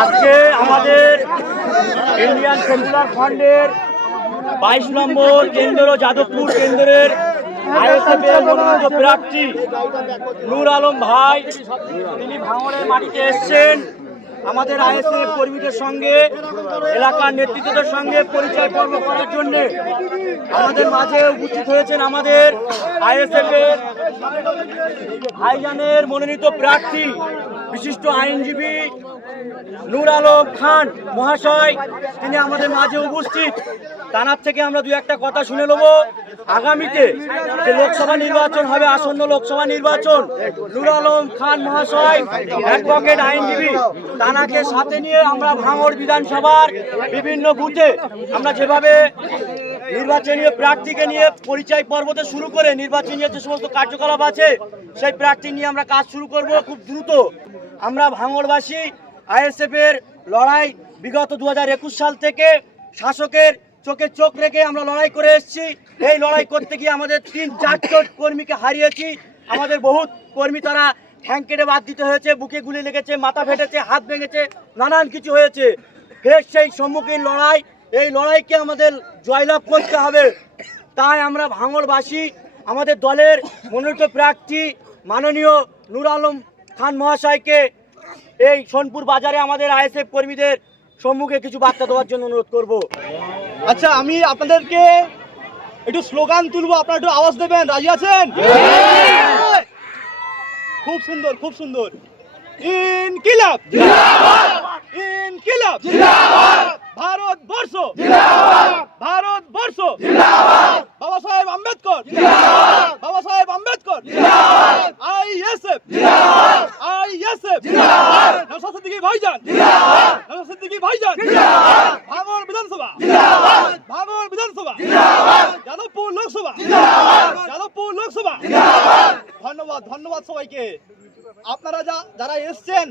আজকে আমাদের Indian secular ফ্রন্টের 22 নম্বর কেন্দ্র যাদবপুর কেন্দ্রের আইএসএফের মনোনীত প্রার্থী নূর আলম ভাই তিনি ভাঙড়ের মাটিতে এসছেন আমাদের আইএসএফ কর্মীদের সঙ্গে, এলাকার নেতৃত্বদের সঙ্গে পরিচয় পর্ব করার জন্য আমাদের মাঝে উপস্থিত হয়েছেন আমাদের আইএসএফের ভাইজানের মনোনীত প্রার্থী বিশিষ্ট আইনজীবী নূর আলম খান মহাশয়। তিনি আমাদের মাঝে উপস্থিত। তানার থেকে আমরা দু একটা কথা শুনে নেব। আগামীতে যে লোকসভা নির্বাচন হবে, আসন্ন লোকসভা নির্বাচন, নূর আলম খান মহাশয় অ্যাডভোকেট আইনজীবী, তানাকে সাথে নিয়ে আমরা ভাঙড় বিধানসভার বিভিন্ন বুথে আমরা যেভাবে নির্বাচনীয় প্রার্থীকে নিয়ে পরিচয় পর্বতে শুরু করে নির্বাচনীয় যে সমস্ত কার্যকলাপ আছে সেই প্রার্থী নিয়ে আমরা কাজ শুরু করব খুব দ্রুত। আমরা ভাঙড়বাসী আইএসএফের লড়াই বিগত 2021 সাল থেকে শাসকের চোখে চোখ রেখে আমরা লড়াই করে এসেছি। এই লড়াই করতে গিয়ে আমাদের 3-4 কর্মীকে হারিয়েছি। আমাদের বহুত কর্মী তারা ঠ্যাং কেটে বাদ দিতে হয়েছে, বুকে গুলি লেগেছে, মাথা ফেটেছে, হাত ভেঙেছে, নানান কিছু হয়েছে। ফের সেই সম্মুখীন লড়াই, এই লড়াইকে আমাদের জয়লাভ করতে হবে। তাই আমরা ভাঙড়বাসী আমাদের দলের মনোনীত প্রার্থী মাননীয় নূর আলম খান মহাশয়কে এই সোনপুর বাজারে আমাদের আইএসএফ কর্মীদের সম্মুখে কিছু বার্তা দেওয়ার জন্য অনুরোধ করব। আচ্ছা, আমি আপনাদেরকে একটু স্লোগান তুলবো, আপনারা একটু আওয়াজ দেবেন, রাজি আছেন? খুব সুন্দর, খুব সুন্দর। ইনকিলাব জিন্দাবাদ, ইনকিলাব জিন্দাবাদ, ভারতবর্ষ জিন্দাবাদ, ভারতবর্ষ জিন্দাবাদ, বাবা সাহেব আম্বেদকর জিন্দাবাদ, বাবা সাহেব আম্বেদকর জিন্দাবাদ, আইএসএফ জিন্দাবাদ, আইএসএফ জিন্দাবাদ, নওশাদ সিদ্দিকী ভাইজান জিন্দাবাদ, নওশাদ সিদ্দিকী ভাইজান জিন্দাবাদ, ভাঙড় বিধানসভা জিন্দাবাদ, ভাঙড় বিধানসভা জিন্দাবাদ, যাদবপুর লোকসভা জিন্দাবাদ, যাদবপুর লোকসভা জিন্দাবাদ। ধন্যবাদ, ধন্যবাদ সবাইকে। আপনারা যারা এসছেন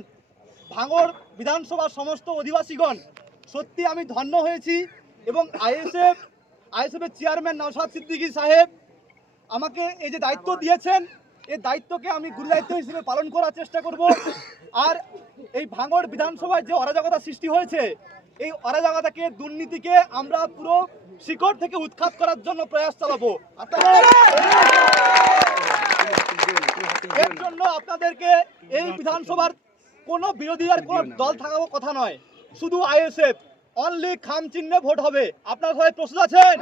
ভাঙড় বিধানসভার সমস্ত অধিবাসীগণ, সত্যি আমি ধন্য হয়েছি। এবং আইএসএফের চেয়ারম্যান নওশাদ সিদ্দিকী সাহেব আমাকে এই যে দায়িত্ব দিয়েছেন, এই দায়িত্বকে আমি গুরুদায়িত্ব হিসেবে পালন করার চেষ্টা করব। আর এই ভাঙড় বিধানসভায় যে অরাজকতা সৃষ্টি হয়েছে, এই অরাজকতাকে, দুর্নীতিকে আমরা পুরো শিকড় থেকে উৎখাত করার জন্য প্রয়াস চালাবো। এর জন্য আপনাদেরকে এই বিধানসভার কোনো বিরোধী আর কোনো দল থাকার কথা নয়, শুধু আইএসএফ অনলি খাম চিহ্নে ভোট হবে। আপনারা সবাই প্রস্তুত আছেন?